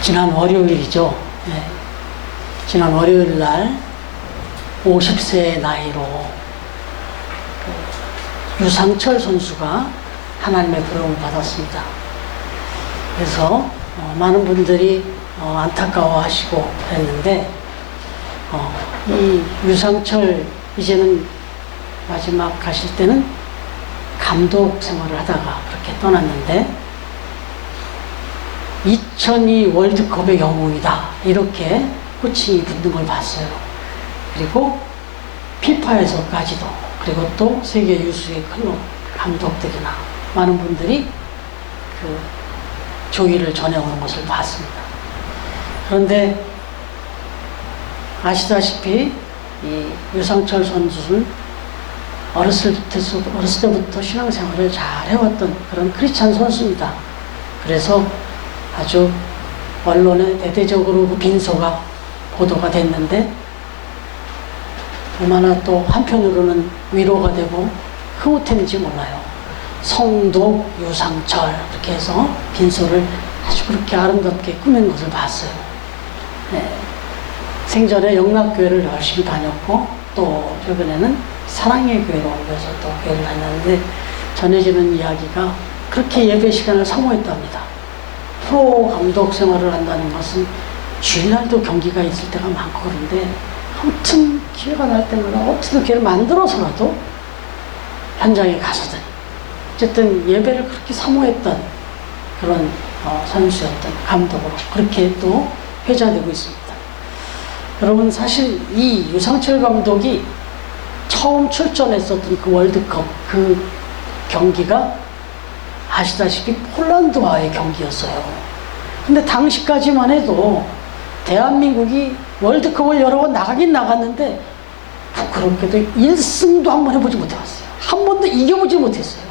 지난 월요일이죠. 네. 지난 월요일 날 50세의 나이로 유상철 선수가 하나님의 부름을 받았습니다. 그래서 많은 분들이 안타까워하시고 그랬는데 이 유상철 이제는 마지막 가실 때는 감독 생활을 하다가 그렇게 떠났는데 2002 월드컵의 영웅이다 이렇게 호칭이 붙는 걸 봤어요. 그리고 피파에서까지도, 그리고 또 세계 유수의 클럽 감독들이나 많은 분들이 그 조의를 전해오는 것을 봤습니다. 그런데 아시다시피 이 유상철 선수는 어렸을 때부터 신앙생활을 잘 해왔던 그런 크리스찬 선수입니다. 그래서 아주 언론에 대대적으로 그 빈소가 보도가 됐는데 얼마나 또 한편으로는 위로가 되고 흐뭇했는지 몰라요. 성도 유상철 이렇게 해서 빈소를 아주 그렇게 아름답게 꾸민 것을 봤어요. 네. 생전에 영락교회를 열심히 다녔고 또 최근에는 사랑의 교회로 옮겨서 또 교회를 다녔는데 전해지는 이야기가 그렇게 예배 시간을 사모했답니다. 프로 감독 생활을 한다는 것은 주일날도 경기가 있을 때가 많고 그런데 아무튼 기회가 날 때마다 어떻게 기회를 만들어서라도 현장에 가서든 어쨌든 예배를 그렇게 사모했던 그런 선수였던 감독으로 그렇게 또 회자되고 있습니다. 여러분 사실 이 유상철 감독이 처음 출전했었던 그 월드컵 그 경기가 아시다시피 폴란드와의 경기였어요. 근데 당시까지만 해도 대한민국이 월드컵을 여러 번 나가긴 나갔는데 부끄럽게도 1승도 한 번 해보지 못해봤어요. 한 번도 이겨보지 못했어요.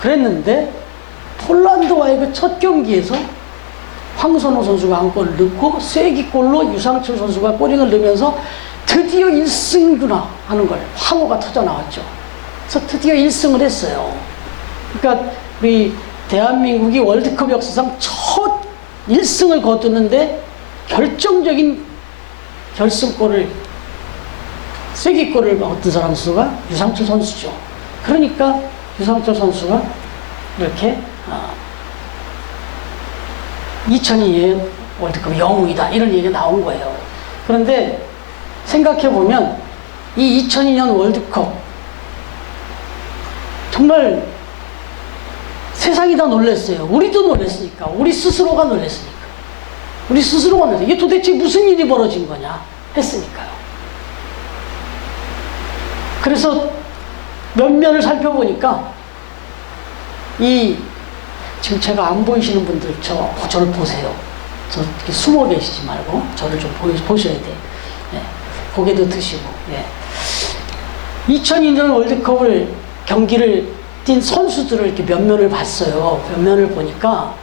그랬는데 폴란드와의 그 첫 경기에서 황선우 선수가 한 골을 넣고 쐐기골로 유상철 선수가 골링을 넣으면서 드디어 1승이구나 하는 걸 환호가 터져 나왔죠. 그래서 드디어 1승을 했어요. 그러니까 우리 대한민국이 월드컵 역사상 첫 1승을 거두는데 결정적인 결승골을 쐐기골을 얻은 선수가 유상철 선수죠. 그러니까 유상철 선수가 이렇게 2002년 월드컵 영웅이다 이런 얘기가 나온 거예요. 그런데 생각해보면 이 2002년 월드컵 정말 세상이 다 놀랐어요. 우리도 놀랐으니까. 우리 스스로가 놀랐으니까. 우리 스스로가 놀랐어요. 이게 도대체 무슨 일이 벌어진 거냐 했으니까요. 그래서 면면을 살펴보니까 지금 제가 안 보이시는 분들 저를 보세요. 저 이렇게 숨어 계시지 말고 저를 좀 보셔야 돼요. 네. 고개도 드시고. 네. 2002년 월드컵을 경기를 뛴 선수들을 이렇게 면면을 봤어요. 면면을 보니까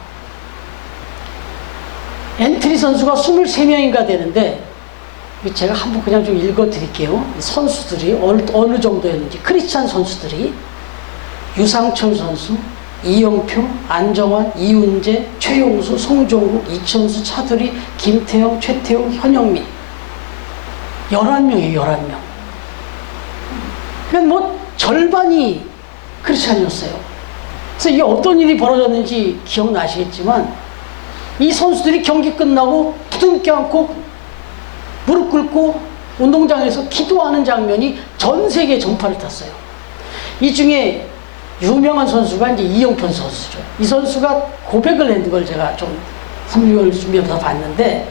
엔트리 선수가 23명인가 되는데 제가 한번 그냥 좀 읽어 드릴게요. 선수들이 어느 정도였는지. 크리스찬 선수들이 유상철 선수, 이영표, 안정환, 이훈재, 최용수, 송종국, 이천수, 차두리, 김태형, 최태웅, 현영민 11명이에요. 11명. 그러니까 뭐 절반이 크리스찬이었어요. 그래서 이게 어떤 일이 벌어졌는지 기억나시겠지만 이 선수들이 경기 끝나고 부둥켜 안고 무릎 꿇고 운동장에서 기도하는 장면이 전 세계에 전파를 탔어요. 이 중에 유명한 선수가 이제 이영표 선수죠. 이 선수가 고백을 했는 걸 제가 좀 3개월 준비하면서 봤는데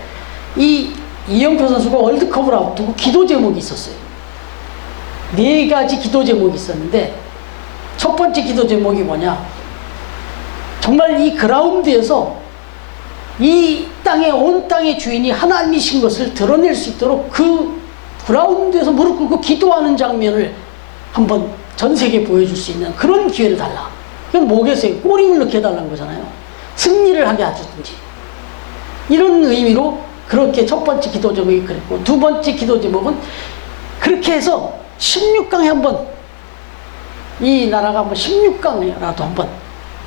이 이영표 선수가 월드컵을 앞두고 기도 제목이 있었어요. 4가지 기도 제목이 있었는데 첫 번째 기도 제목이 뭐냐, 정말 이 그라운드에서 이 땅의 온 땅의 주인이 하나님이신 것을 드러낼 수 있도록 그 그라운드에서 무릎 꿇고 기도하는 장면을 한번 전 세계에 보여줄 수 있는 그런 기회를 달라. 그건 뭐겠어요? 골을 넣게 해달라는 거잖아요. 승리를 하게 하든지. 이런 의미로 그렇게 첫 번째 기도 제목이 그랬고, 두 번째 기도 제목은 그렇게 해서 16강에 한번, 이 나라가 한번 16강이라도 한번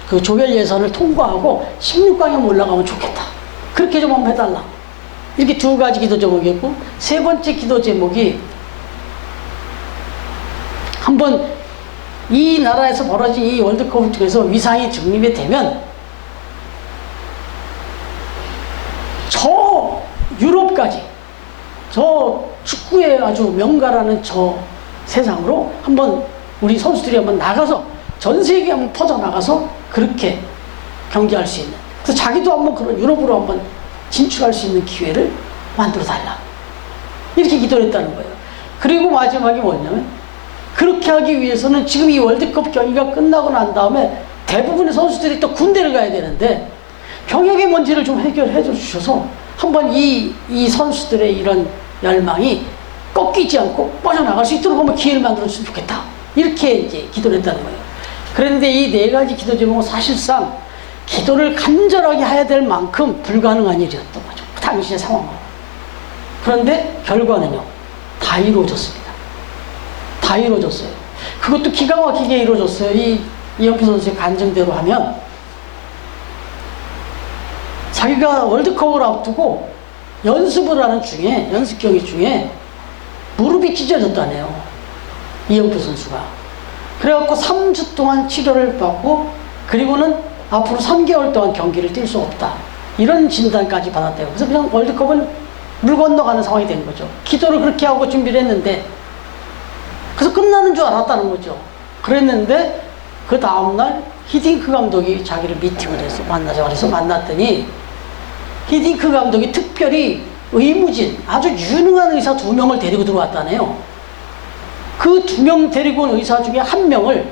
그 조별 예선을 통과하고 16강에 올라가면 좋겠다. 그렇게 좀 한번 해달라. 이렇게 두 가지 기도 제목이 있고, 세 번째 기도 제목이 한번 이 나라에서 벌어진 이 월드컵 쪽에서 위상이 정립이 되면 저 유럽까지, 저 축구에 아주 명가라는 저 세상으로 한번 우리 선수들이 한번 나가서 전 세계에 한번 퍼져나가서 그렇게 경기할 수 있는, 그래서 자기도 한번 그런 유럽으로 한번 진출할 수 있는 기회를 만들어 달라. 이렇게 기도를 했다는 거예요. 그리고 마지막에 뭐냐면, 그렇게 하기 위해서는 지금 이 월드컵 경기가 끝나고 난 다음에 대부분의 선수들이 또 군대를 가야 되는데 병역의 문제를 좀 해결해 주셔서 한번 이 선수들의 이런 열망이 꺾이지 않고 빠져나갈 수 있도록 한번 기회를 만들어주면 좋겠다. 이렇게 이제 기도를 했다는 거예요. 그런데 이 네 가지 기도 제목은 사실상 기도를 간절하게 해야 될 만큼 불가능한 일이었던 거죠. 그 당시의 상황은. 그런데 결과는요, 다 이루어졌습니다. 다 이루어졌어요. 그것도 기가 막히게 이루어졌어요. 이영표 선수의 간증대로 하면, 자기가 월드컵을 앞두고 연습을 하는 중에, 연습 경기 중에 무릎이 찢어졌다네요. 이영표 선수가. 그래갖고 3주 동안 치료를 받고, 그리고는 앞으로 3개월 동안 경기를 뛸 수 없다. 이런 진단까지 받았대요. 그래서 그냥 월드컵은 물 건너가는 상황이 된 거죠. 기도를 그렇게 하고 준비를 했는데, 그래서 끝나는 줄 알았다는 거죠. 그랬는데 그 다음날 히딩크 감독이 자기를 미팅을 해서 만나자고 그래서 만났더니, 히딩크 감독이 특별히 의무진 아주 유능한 의사 2명을 데리고 들어왔다네요. 그 2명 데리고 온 의사 중에 1명을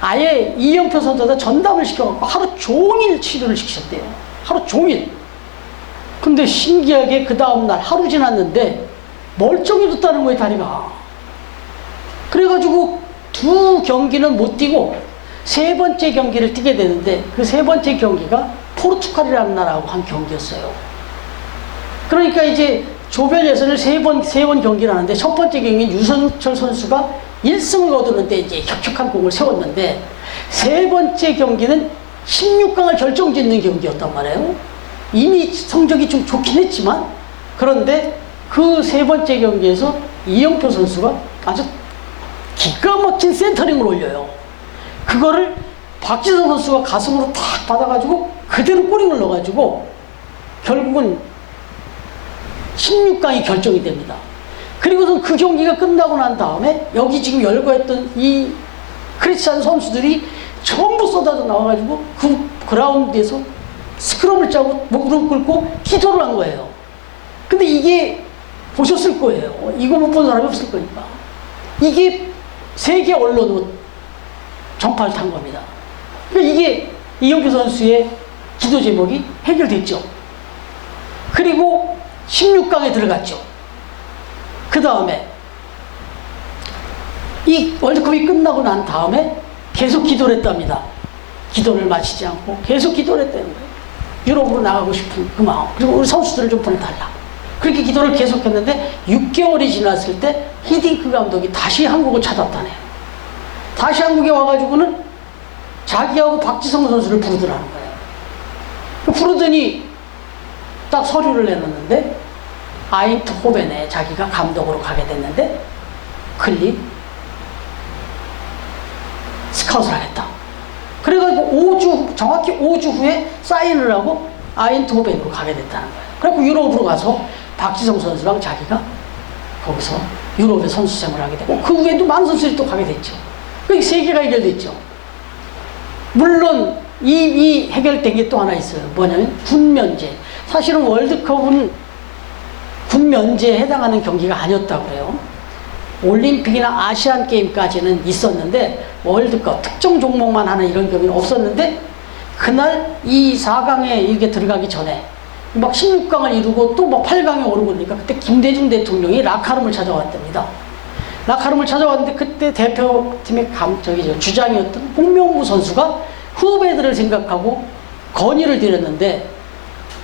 아예 이영표 선수한테 전담을 시켜갖고 하루 종일 치료를 시키셨대요. 하루 종일. 근데 신기하게 그 다음날 하루 지났는데 멀쩡해졌다는 거예요, 다리가. 그래가지고 2 경기는 못 뛰고 3번째 경기를 뛰게 되는데, 그 3번째 경기가 포르투갈이라는 나라하고 한 경기였어요. 그러니까 이제 조별 예선을 3번 경기를 하는데, 첫 번째 경기는 유선철 선수가 1승을 거두는데 이제 혁혁한 공을 세웠는데, 3번째 경기는 16강을 결정짓는 경기였단 말이에요. 이미 성적이 좀 좋긴 했지만, 그런데 그 3번째 경기에서 이영표 선수가 아주 기가 막힌 센터링을 올려요. 그거를 박지성 선수가 가슴으로 탁 받아가지고 그대로 꼬링을 넣어가지고 결국은 16강이 결정이 됩니다. 그리고서 그 경기가 끝나고 난 다음에 여기 지금 열거했던 이 크리스찬 선수들이 전부 쏟아져 나와가지고 그 그라운드에서 스크럼을 짜고 무릎 꿇고 기도를 한 거예요. 근데 이게 보셨을 거예요. 이거 못 본 사람이 없을 거니까. 이게 세계 언론으로 전파를 탄 겁니다. 그러니까 이게 이영표 선수의 기도 제목이 해결됐죠. 그리고 16강에 들어갔죠. 그 다음에 이 월드컵이 끝나고 난 다음에 계속 기도를 했답니다. 기도를 마치지 않고 계속 기도를 했다는 거예요. 유럽으로 나가고 싶은 그 마음, 그리고 우리 선수들을 좀 보내달라. 그렇게 기도를 계속했는데 6개월이 지났을 때 히딩크 감독이 다시 한국을 찾았다네요. 다시 한국에 와가지고는 자기하고 박지성 선수를 부르더라는 거예요. 부르더니 딱 서류를 내놨는데 아인트호벤에 자기가 감독으로 가게 됐는데 클립 스카웃을 하겠다. 그래가지고 5주, 정확히 5주 후에 사인을 하고 아인트호벤으로 가게 됐다는 거예요. 그래갖고 유럽으로 가서 박지성 선수랑 자기가 거기서 유럽의 선수 생활을 하게 되고, 그 후에도 많은 선수들이 또 가게 됐죠. 그 세 개가 해결됐죠. 물론 이 해결된 게 또 하나 있어요. 뭐냐면 군 면제. 사실은 월드컵은 군 면제에 해당하는 경기가 아니었다고 그래요. 올림픽이나 아시안 게임까지는 있었는데 월드컵 특정 종목만 하는 이런 경기는 없었는데, 그날 이 4강에 이게 들어가기 전에 막 16강을 이루고 또 막 8강에 오르고 그러니까 그때 김대중 대통령이 라카룸을 찾아왔답니다. 라카룸을 찾아왔는데 그때 대표팀의 주장이었던 홍명보 선수가 후배들을 생각하고 건의를 드렸는데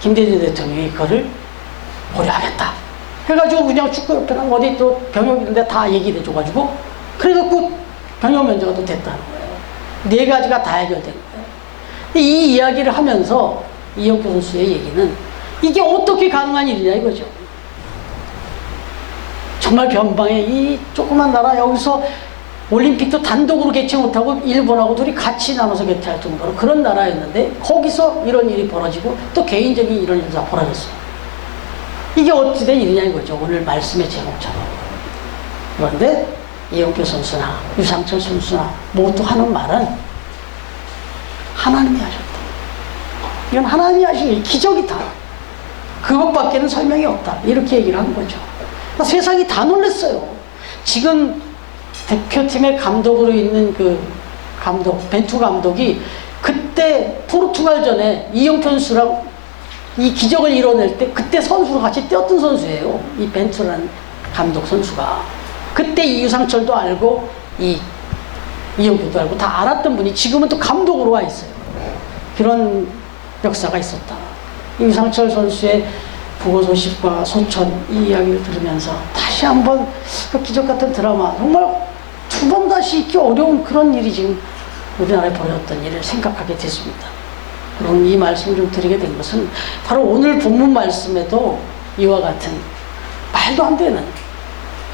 김대중 대통령이 그거를 고려하겠다 해가지고 그냥 축구협회랑 어디 또 병역 이런 데 다 얘기를 해줘가지고, 그래갖고 병역 면제가 또 됐다는 거예요. 4가지가 다 해결된 거예요. 이 이야기를 하면서 이영표 선수의 얘기는 이게 어떻게 가능한 일이냐 이거죠. 정말 변방의 이 조그만 나라 여기서 올림픽도 단독으로 개최 못하고 일본하고 둘이 같이 나눠서 개최할 정도로 그런 나라였는데 거기서 이런 일이 벌어지고 또 개인적인 이런 일도 다 벌어졌어요. 이게 어찌된 일이냐 이거죠. 오늘 말씀의 제목처럼. 그런데 이영표 선수나 유상철 선수나 모두 하는 말은 하나님이 하셨다. 이건 하나님이 하신 기적이다. 그것밖에는 설명이 없다. 이렇게 얘기를 한 거죠. 그러니까 세상이 다 놀랐어요. 지금 대표팀의 감독으로 있는 그 감독, 벤투 감독이 그때 포르투갈전에 이영표 선수랑 이 기적을 이뤄낼 때 그때 선수로 같이 뛰었던 선수예요. 이 벤투라는 감독 선수가. 그때 이 유상철도 알고 이영표도 알고 다 알았던 분이 지금은 또 감독으로 와 있어요. 그런 역사가 있었다. 유상철 선수의 부고 소식과 소천 이 이야기를 들으면서 다시 한번 그 기적 같은 드라마 정말 두 번 다시 있기 어려운 그런 일이 지금 우리나라에 벌어졌던 일을 생각하게 됐습니다. 그럼 이 말씀을 좀 드리게 된 것은 바로 오늘 본문 말씀에도 이와 같은 말도 안 되는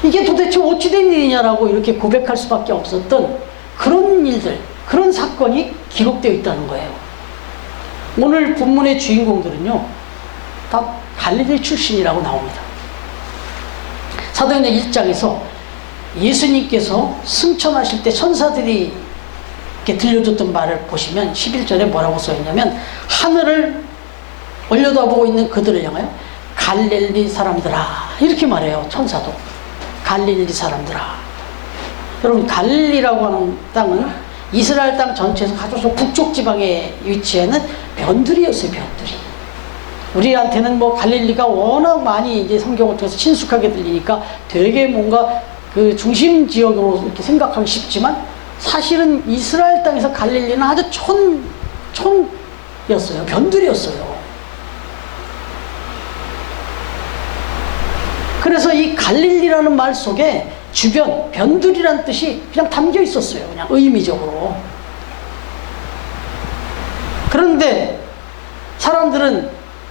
이게 도대체 어찌 된 일이냐라고 이렇게 고백할 수밖에 없었던 그런 일들, 그런 사건이 기록되어 있다는 거예요. 오늘 본문의 주인공들은요 다 갈릴리 출신이라고 나옵니다. 사도행전 1장에서 예수님께서 승천하실 때 천사들이 이렇게 들려줬던 말을 보시면 11절에 뭐라고 써있냐면 하늘을 올려다보고 있는 그들을 향하여 갈릴리 사람들아 이렇게 말해요. 천사도 갈릴리 사람들아. 여러분 갈릴리라고 하는 땅은 이스라엘 땅 전체에서 가장 북쪽 지방에 위치하는 변두리였어요. 변두리. 우리한테는 뭐 갈릴리가 워낙 많이 이제 성경을 통해서 친숙하게 들리니까 되게 뭔가 그 중심 지역으로 이렇게 생각하기 쉽지만 사실은 이스라엘 땅에서 갈릴리는 아주 촌이었어요. 변두리였어요. 그래서 이 갈릴리라는 말 속에 주변, 변두리라는 뜻이 그냥 담겨 있었어요. 그냥 의미적으로. 그런데 사람들은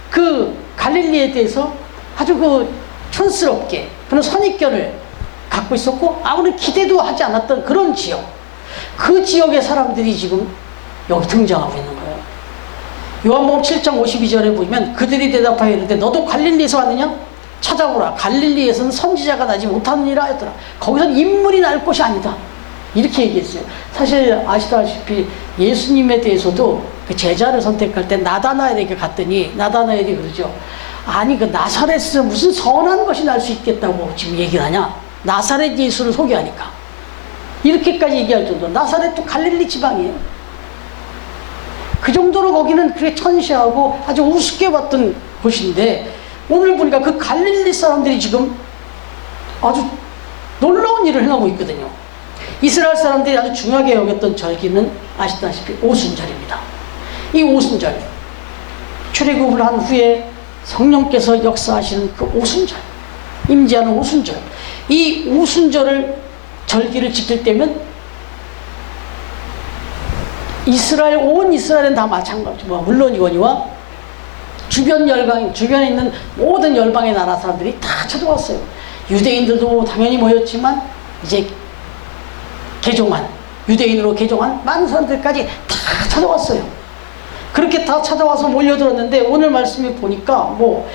그 갈릴리에 대해서 아주 그 촌스럽게 그런 선입견을 갖고 있었고 아무런 기대도 하지 않았던 그런 지역, 그 지역의 사람들이 지금 여기 등장하고 있는 거예요. 요한복음 7장 52절에 보면 그들이 대답하여 이르되 너도 갈릴리에서 왔느냐? 찾아보라. 갈릴리에서는 선지자가 나지 못하느니라 했더라. 거기서는 인물이 날 것이 아니다. 이렇게 얘기했어요. 사실 아시다시피 예수님에 대해서도 그 제자를 선택할 때 나다나엘에게 갔더니 나다나엘이 그러죠. 아니 그 나사렛에서 무슨 선한 것이 날 수 있겠다고 지금 얘기를 하냐? 나사렛 예수를 소개하니까 이렇게까지 얘기할 정도로 나사렛도 갈릴리 지방이에요. 그 정도로 거기는 그게 천시하고 아주 우습게 봤던 곳인데 오늘 보니까 그 갈릴리 사람들이 지금 아주 놀라운 일을 행하고 있거든요. 이스라엘 사람들이 아주 중요하게 여겼던 절기는 아시다시피 오순절입니다. 이 오순절 출애굽을 한 후에 성령께서 역사하시는 그 오순절, 임재하는 오순절, 이 오순절을 절기를 지킬 때면 이스라엘 온 이스라엘은 다 마찬가지. 물론이거니와 주변 열방 주변에 있는 모든 열방의 나라 사람들이 다 찾아왔어요. 유대인들도 당연히 모였지만 이제 개종한 유대인으로 개종한 많은 사람들까지 다 찾아왔어요. 그렇게 다 찾아와서 몰려들었는데 오늘 말씀에 보니까 뭐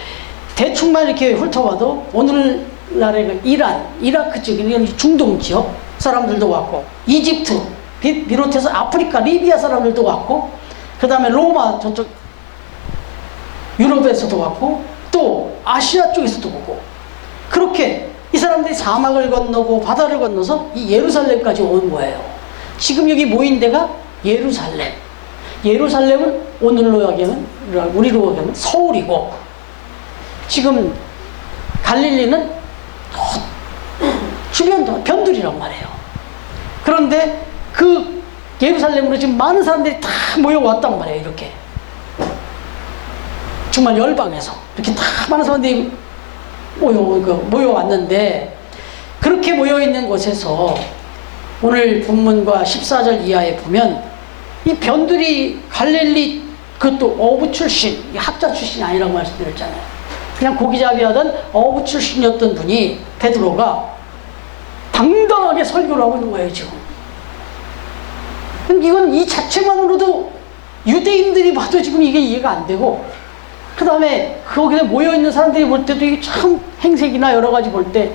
대충만 이렇게 훑어봐도 오늘날의 그 이란, 이라크 쪽, 중동 지역 사람들도 왔고 이집트 비롯해서 아프리카, 리비아 사람들도 왔고 그 다음에 로마 저쪽 유럽에서도 왔고 또 아시아 쪽에서도 오고 그렇게 이 사람들이 사막을 건너고 바다를 건너서 이 예루살렘까지 온 거예요. 지금 여기 모인 데가 예루살렘. 예루살렘은 오늘로 얘기하면 우리로 얘기하면 서울이고 지금 갈릴리는 주변 변두리란 말이에요. 그런데 그 예루살렘으로 지금 많은 사람들이 다 모여왔단 말이에요. 이렇게 정말 열방에서 이렇게 다 많은 사람들이 모여왔는데 그렇게 모여있는 곳에서 오늘 본문과 14절 이하에 보면 이 변두리 갈릴리 그것도 어부 출신, 학자 출신이 아니라고 말씀드렸잖아요. 그냥 고기잡이 하던 어부 출신이었던 분이 베드로가 당당하게 설교를 하고 있는 거예요, 지금. 이건 이 자체만으로도 유대인들이 봐도 지금 이게 이해가 안 되고, 그 다음에 거기에 모여있는 사람들이 볼 때도 이게 참 행색이나 여러 가지 볼 때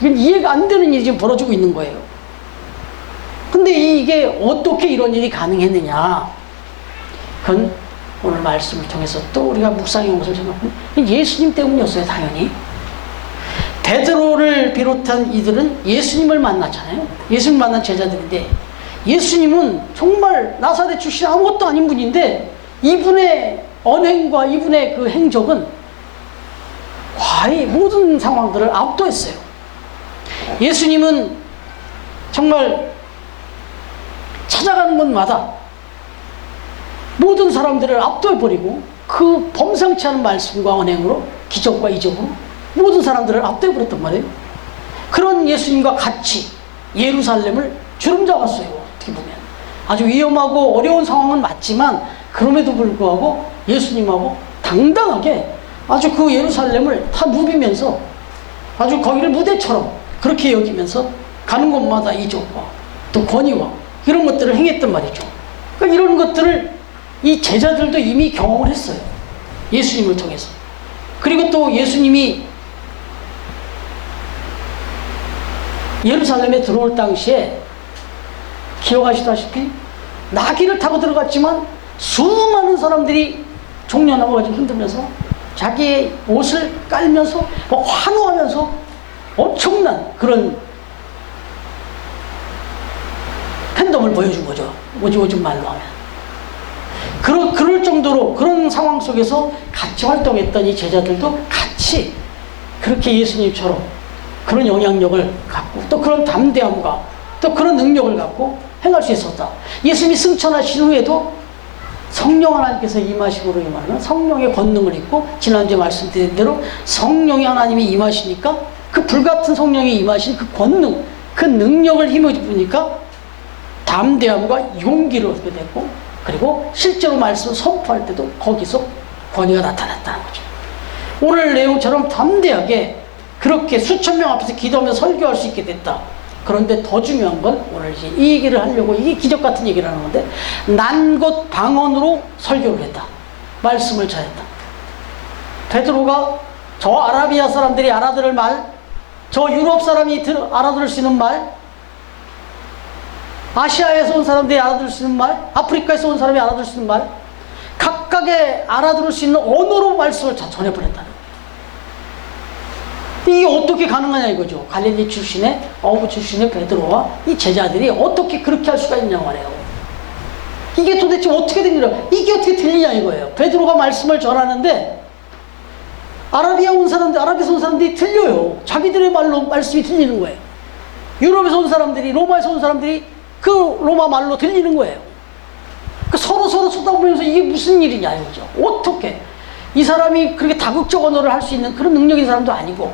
이건 이해가 안 되는 일이 지금 벌어지고 있는 거예요. 근데 이게 어떻게 이런 일이 가능했느냐? 그건 오늘 말씀을 통해서 또 우리가 묵상해 것을 생각하면 예수님 때문이었어요, 당연히. 베드로를 비롯한 이들은 예수님을 만났잖아요. 예수님 만난 제자들인데, 예수님은 정말 나사렛 출신 아무것도 아닌 분인데 이분의 언행과 이분의 그 행적은 거의 모든 상황들을 압도했어요. 예수님은 정말 찾아가는 곳마다 모든 사람들을 압도해버리고 그 범상치 않은 말씀과 언행으로, 기적과 이적으로 모든 사람들을 압도해버렸단 말이에요. 그런 예수님과 같이 예루살렘을 주름잡았어요. 어떻게 보면 아주 위험하고 어려운 상황은 맞지만 그럼에도 불구하고 예수님하고 당당하게 아주 그 예루살렘을 다 누비면서 아주 거기를 무대처럼 그렇게 여기면서 가는 곳마다 이적과 또 권위와 이런 것들을 행했단 말이죠. 그러니까 이런 것들을 이 제자들도 이미 경험을 했어요, 예수님을 통해서. 그리고 또 예수님이 예루살렘에 들어올 당시에 기억하시다시피 나귀를 타고 들어갔지만 수많은 사람들이 종려나무 가지고 흔들면서 자기의 옷을 깔면서 환호하면서 엄청난 그런 팬덤을 보여준 거죠, 오죽 말로 하면. 그럴 정도로 그런 상황 속에서 같이 활동했던 이 제자들도 같이 그렇게 예수님처럼 그런 영향력을 갖고 또 그런 담대함과 또 그런 능력을 갖고 행할 수 있었다. 예수님이 승천하신 후에도 성령 하나님께서 임하심으로 임하는 성령의 권능을 입고, 지난주에 말씀드린 대로 성령의 하나님이 임하시니까 그 불같은 성령이 임하신 그 권능, 그 능력을 힘입으니까 담대함과 용기를 얻게 됐고, 그리고 실제로 말씀을 선포할 때도 거기서 권위가 나타났다는 거죠. 오늘 내용처럼 담대하게 그렇게 수천 명 앞에서 기도하면서 설교할 수 있게 됐다. 그런데 더 중요한 건 오늘 이제 이 얘기를 하려고, 이게 기적 같은 얘기를 하는 건데, 난 곳 방언으로 설교를 했다. 말씀을 전했다. 베드로가 저 아라비아 사람들이 알아들을 말, 저 유럽 사람이 알아들을 수 있는 말, 아시아에서 온 사람들이 알아들을 수 있는 말, 아프리카에서 온 사람이 알아들을 수 있는 말, 각각의 알아들을 수 있는 언어로 말씀을 다 전해보냈다는. 이게 어떻게 가능하냐 이거죠. 갈릴리 출신의, 어부 출신의 베드로와 이 제자들이 어떻게 그렇게 할 수가 있냐고 말해요. 이게 도대체 어떻게 된 일이야? 이게 어떻게 들리냐 이거예요. 베드로가 말씀을 전하는데 아라비아에서 온 사람들이 들려요. 자기들의 말로 말씀이 들리는 거예요. 유럽에서 온 사람들이, 로마에서 온 사람들이 그 로마 말로 들리는 거예요. 그 서로 쳐다보면서 이게 무슨 일이냐 이거죠. 어떻게 이 사람이 그렇게 다국적 언어를 할 수 있는 그런 능력인 사람도 아니고,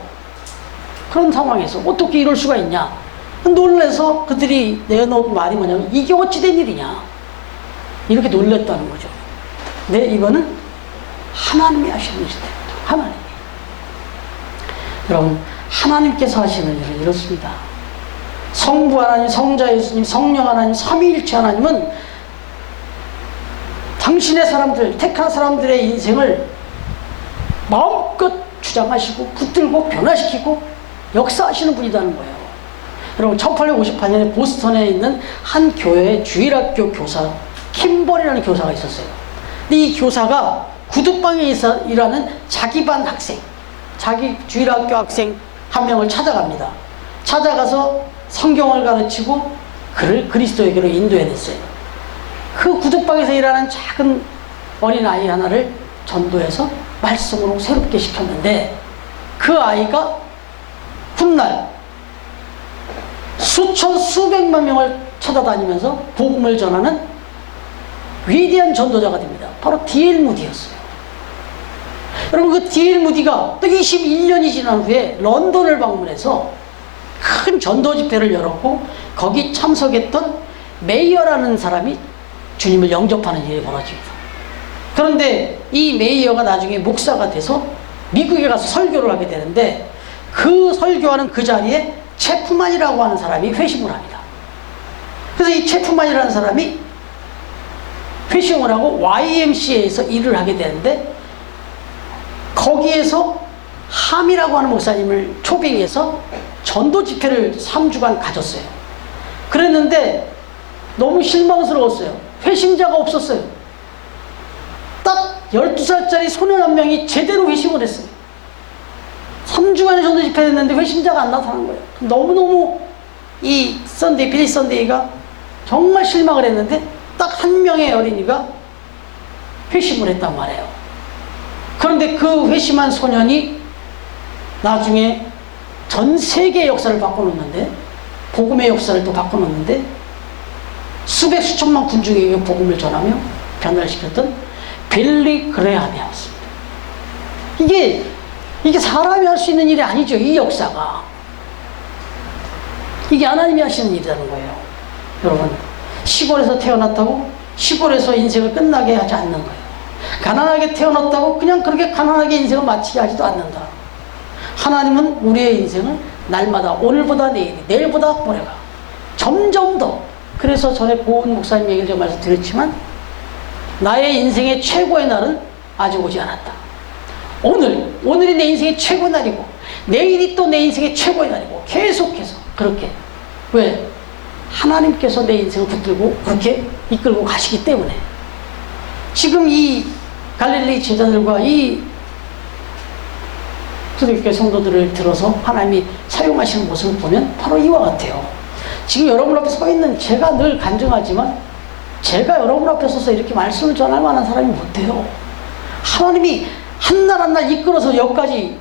그런 상황에서 어떻게 이럴 수가 있냐. 놀라서 그들이 내놓은 말이 뭐냐면, 이게 어찌 된 일이냐, 이렇게 놀랬다는 거죠. 네, 이거는 하나님이 하시는 일입니다. 하나님이. 여러분, 하나님께서 하시는 일은 이렇습니다. 성부 하나님, 성자 예수님, 성령 하나님, 삼위일체 하나님은 당신의 사람들, 택한 사람들의 인생을 마음껏 주장하시고 붙들고 변화시키고 역사하시는 분이라는 거예요. 여러분, 1858년에 보스턴에 있는 한 교회의 주일학교 교사 킴벌이라는 교사가 있었어요. 근데 이 교사가 구두방에 일하는 자기 반 학생, 자기 주일학교 학생 한 명을 찾아갑니다. 찾아가서 성경을 가르치고 그를 그리스도에게로 인도해냈어요. 그 구두방에서 일하는 작은 어린아이 하나를 전도해서 말씀으로 새롭게 시켰는데, 그 아이가 훗날 수백만 명을 찾아다니면서 복음을 전하는 위대한 전도자가 됩니다. 바로 D.L. 무디였어요. 여러분, 그 D.L. 무디가 또 21년이 지난 후에 런던을 방문해서 큰 전도 집회를 열었고, 거기 참석했던 메이어라는 사람이 주님을 영접하는 일이 벌어집니다. 그런데 이 메이어가 나중에 목사가 돼서 미국에 가서 설교를 하게 되는데 그 설교하는 그 자리에 체프만이라고 하는 사람이 회심을 합니다. 그래서 이 체프만이라는 사람이 회심을 하고 YMCA에서 일을 하게 되는데 거기에서 함이라고 하는 목사님을 초빙해서 전도 집회를 3주간 가졌어요. 그랬는데 너무 실망스러웠어요. 회심자가 없었어요. 딱 12살짜리 소년 한 명이 제대로 회심을 했어요. 3주간의 전도 집회를 했는데 회심자가 안 나타난 거예요. 너무너무 이 썬데이, 빌리 썬데이가 정말 실망을 했는데 딱 한 명의 어린이가 회심을 했단 말이에요. 그런데 그 회심한 소년이 나중에 전 세계의 역사를 바꿔놓는데, 복음의 역사를 또 바꿔놓는데 수백 수천만 군중에게 복음을 전하며 변화시켰던 빌리 그레함이었습니다. 이게 사람이 할 수 있는 일이 아니죠. 이 역사가 이게 하나님이 하시는 일이라는 거예요. 여러분, 시골에서 태어났다고 시골에서 인생을 끝나게 하지 않는 거예요. 가난하게 태어났다고 그냥 그렇게 가난하게 인생을 마치게 하지도 않는다. 하나님은 우리의 인생을 날마다 오늘보다 내일이, 내일보다 모레가 점점 더, 그래서 전에 고은 목사님 얘기를 제가 말씀드렸지만 나의 인생의 최고의 날은 아직 오지 않았다. 오늘이 내 인생의 최고의 날이고 내일이 또 내 인생의 최고의 날이고 계속해서 그렇게. 왜? 하나님께서 내 인생을 붙들고 그렇게 이끌고 가시기 때문에. 지금 이 갈릴리 제자들과 이 초대교회 성도들을 들어서 하나님이 사용하시는 모습을 보면 바로 이와 같아요. 지금 여러분 앞에 서 있는 제가 늘 간증하지만 제가 여러분 앞에 서서 이렇게 말씀을 전할 만한 사람이 못 돼요. 하나님이 한 날 한 날 이끌어서 여기까지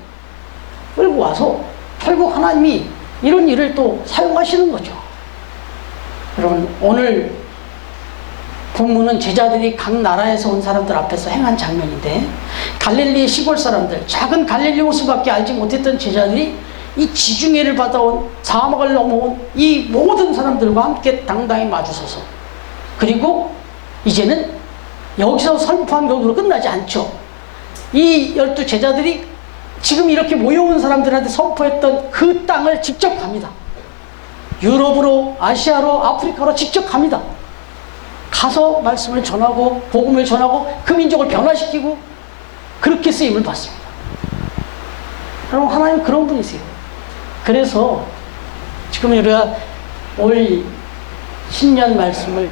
끌고 와서 결국 하나님이 이런 일을 또 사용하시는 거죠. 여러분, 오늘 본문은 제자들이 각 나라에서 온 사람들 앞에서 행한 장면인데 갈릴리 시골 사람들, 작은 갈릴리 호수밖에 알지 못했던 제자들이 이 지중해를 받아온, 사막을 넘어온 이 모든 사람들과 함께 당당히 마주서서, 그리고 이제는 여기서 설교한 것으로 끝나지 않죠. 이 12 제자들이 지금 이렇게 모여온 사람들한테 선포했던 그 땅을 직접 갑니다. 유럽으로, 아시아로, 아프리카로 직접 갑니다. 가서 말씀을 전하고 복음을 전하고 그 민족을 변화시키고 그렇게 쓰임을 받습니다. 여러분, 하나님 그런 분이세요. 그래서 지금 우리가 올 신년 말씀을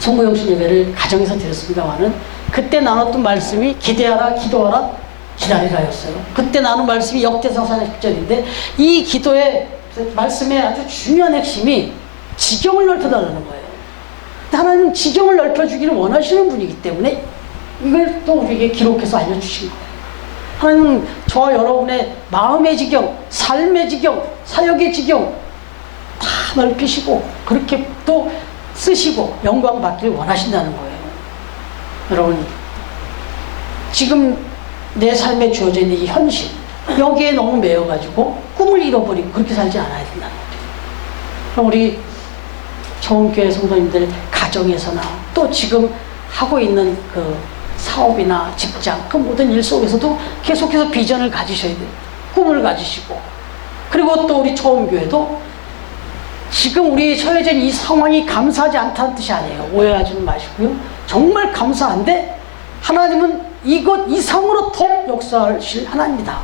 송구영신 예배를 가정에서 드렸습니다마는 그때 나눴던 말씀이 기대하라, 기도하라, 기다리라였어요. 그때 나눈 말씀이 역대상 40절인데 이 기도의 말씀의 아주 중요한 핵심이 지경을 넓혀달라는 거예요. 하나님은 지경을 넓혀주기를 원하시는 분이기 때문에 이걸 또 우리에게 기록해서 알려주신 거예요. 하나님은 저와 여러분의 마음의 지경, 삶의 지경, 사역의 지경 다 넓히시고 그렇게 또 쓰시고 영광 받기를 원하신다는 거예요. 여러분, 지금 내 삶에 주어져 있는 이 현실, 여기에 너무 매여가지고 꿈을 잃어버리고 그렇게 살지 않아야 된다는 거죠. 그럼 우리 처음교회 성도님들 가정에서나 또 지금 하고 있는 그 사업이나 직장, 그 모든 일 속에서도 계속해서 비전을 가지셔야 돼요. 꿈을 가지시고. 그리고 또 우리 처음교회도 지금 우리 처해진 이 상황이 감사하지 않다는 뜻이 아니에요. 오해하지는 마시고요. 정말 감사한데 하나님은 이것 이상으로 더 역사하실 하나님이다.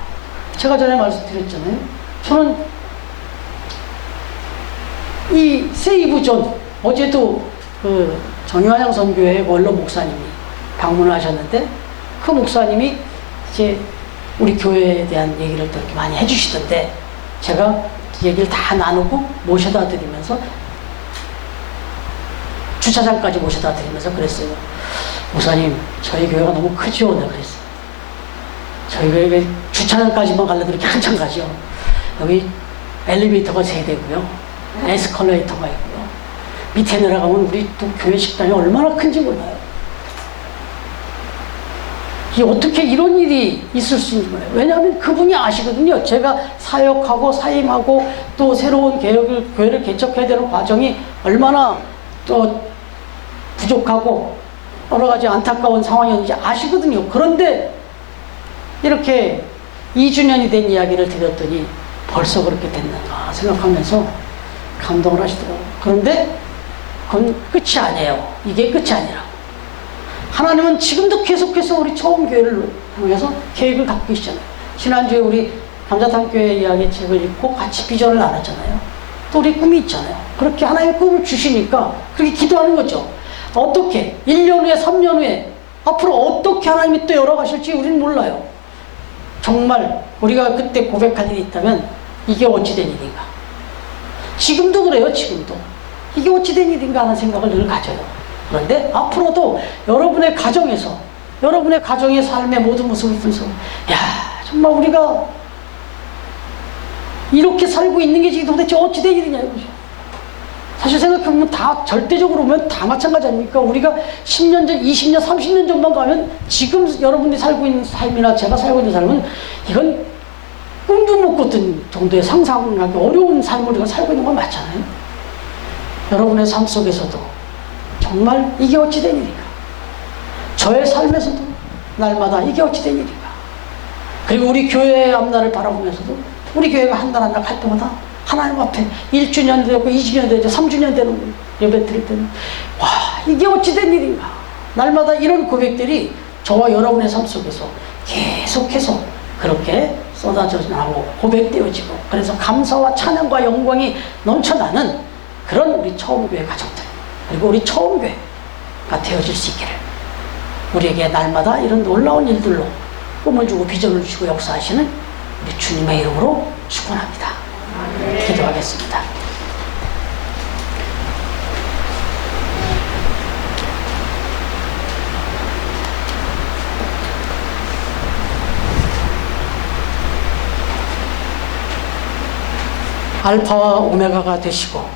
제가 전에 말씀드렸잖아요. 저는 이 세이브존, 어제도 그 정유환영 선교회 원로 목사님이 방문을 하셨는데 그 목사님이 이제 우리 교회에 대한 얘기를 또 이렇게 많이 해주시던데 제가 얘기를 다 나누고 모셔다 드리면서 주차장까지 모셔다 드리면서 그랬어요. 목사님, 저희 교회가 너무 크죠? 내가 그랬어요. 저희 교회 주차장까지만 가려도 이렇게 한참 가죠. 여기 엘리베이터가 3대고요. 에스컬레이터가 있고요. 밑에 내려가면 우리 또 교회 식당이 얼마나 큰지 몰라요. 이게 어떻게 이런 일이 있을 수 있는지 몰라요. 왜냐하면 그분이 아시거든요. 제가 사역하고 사임하고 또 새로운 교회를 개척해야 되는 과정이 얼마나 또 부족하고 여러 가지 안타까운 상황이었는지 아시거든요. 그런데 이렇게 2주년이 된 이야기를 드렸더니 벌써 그렇게 됐는가 생각하면서 감동을 하시더라고요. 그런데 그건 끝이 아니에요. 이게 끝이 아니라 하나님은 지금도 계속해서 우리 처음교회를 통해서 계획을 갖고 계시잖아요. 지난주에 우리 감자탕교회 이야기 책을 읽고 같이 비전을 나눴잖아요. 또 우리 꿈이 있잖아요. 그렇게 하나님의 꿈을 주시니까 그렇게 기도하는 거죠. 어떻게 1년 후에 3년 후에 앞으로 어떻게 하나님이 또 열어가실지 우리는 몰라요. 정말 우리가 그때 고백할 일이 있다면 이게 어찌된 일인가. 지금도 그래요. 지금도 이게 어찌된 일인가 하는 생각을 늘 가져요. 그런데 앞으로도 여러분의 가정에서 여러분의 가정의 삶의 모든 모습을 보면서 야 정말 우리가 이렇게 살고 있는 게 지금 도대체 어찌된 일이냐 이거죠. 사실 생각해보면 다 절대적으로 보면 다 마찬가지 아닙니까? 우리가 10년 전, 20년, 30년 전만 가면 지금 여러분들이 살고 있는 삶이나 제가 살고 있는 삶은 이건 꿈도 못 꿨던 정도의 상상하기 어려운 삶을 우리가 살고 있는 건 맞잖아요. 여러분의 삶 속에서도 정말 이게 어찌된 일인가? 저의 삶에서도 날마다 이게 어찌된 일인가? 그리고 우리 교회의 앞날을 바라보면서도 우리 교회가 한 달 한 달 갈 때마다 하나님 앞에 1주년 되고 2주년 되고 3주년 되는 예배 드릴 때는 와 이게 어찌된 일인가? 날마다 이런 고백들이 저와 여러분의 삶 속에서 계속해서 그렇게 쏟아져 나오고 고백되어지고 그래서 감사와 찬양과 영광이 넘쳐나는 그런 우리 처음교회 가정들 그리고 우리 처음교회가 되어질 수 있기를 우리에게 날마다 이런 놀라운 일들로 꿈을 주고 비전을 주고 역사하시는 우리 주님의 이름으로 축원합니다. 기도하겠습니다. 알파와 오메가가 되시고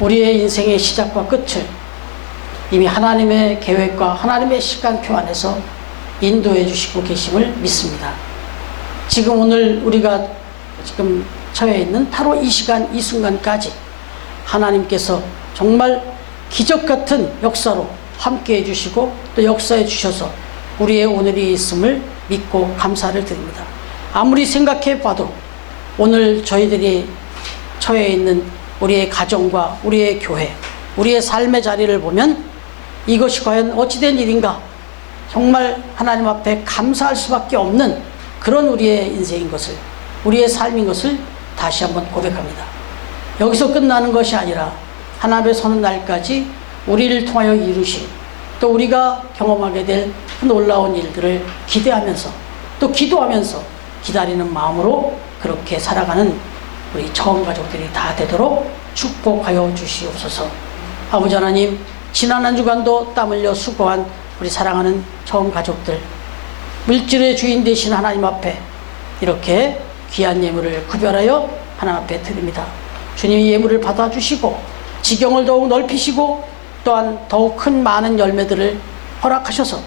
우리의 인생의 시작과 끝을 이미 하나님의 계획과 하나님의 시간표 안에서 인도해 주시고 계심을 믿습니다. 지금 오늘 우리가 지금 처해 있는 바로 이 시간 이 순간까지 하나님께서 정말 기적 같은 역사로 함께 해주시고 또 역사해 주셔서 우리의 오늘이 있음을 믿고 감사를 드립니다. 아무리 생각해 봐도 오늘 저희들이 처해 있는 우리의 가정과 우리의 교회 우리의 삶의 자리를 보면 이것이 과연 어찌된 일인가 정말 하나님 앞에 감사할 수밖에 없는 그런 우리의 인생인 것을 우리의 삶인 것을 다시 한번 고백합니다. 여기서 끝나는 것이 아니라 하나님의 서는 날까지 우리를 통하여 이루신 또 우리가 경험하게 될 놀라운 일들을 기대하면서 또 기도하면서 기다리는 마음으로 그렇게 살아가는 우리 처음 가족들이 다 되도록 축복하여 주시옵소서. 아버지 하나님 지난 한 주간도 땀 흘려 수고한 우리 사랑하는 처음 가족들 물질의 주인 되신 하나님 앞에 이렇게 귀한 예물을 구별하여 하나님 앞에 드립니다. 주님이 예물을 받아주시고 지경을 더욱 넓히시고 또한 더욱 큰 많은 열매들을 허락하셔서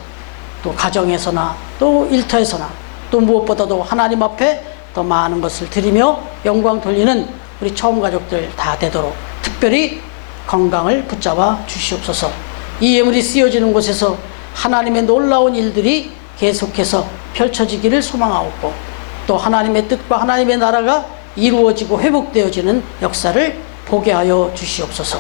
또 가정에서나 또 일터에서나 또 무엇보다도 하나님 앞에 더 많은 것을 드리며 영광 돌리는 우리 처음 가족들 다 되도록 특별히 건강을 붙잡아 주시옵소서. 이 예물이 쓰여지는 곳에서 하나님의 놀라운 일들이 계속해서 펼쳐지기를 소망하옵고 또 하나님의 뜻과 하나님의 나라가 이루어지고 회복되어지는 역사를 보게 하여 주시옵소서.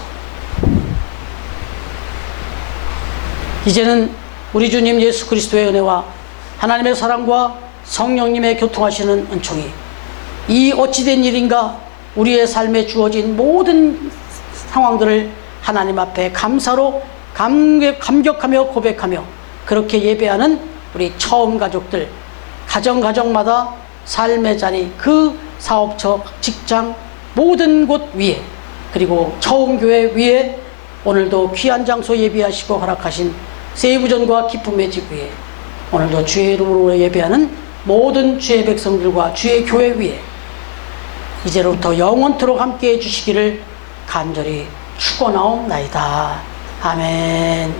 이제는 우리 주님 예수 그리스도의 은혜와 하나님의 사랑과 성령님의 교통하시는 은총이 이 어찌된 일인가 우리의 삶에 주어진 모든 상황들을 하나님 앞에 감사로 감격하며 고백하며 그렇게 예배하는 우리 처음 가족들 가정마다 삶의 자리 그 사업처 직장 모든 곳 위에 그리고 처음 교회 위에 오늘도 귀한 장소 예비하시고 허락하신 세부전과 기쁨의 집 위에 오늘도 주의 이름으로 예배하는 모든 주의 백성들과 주의 교회 위에 이제로부터 영원토록 함께해 주시기를 간절히 축원하옵나이다. 아멘.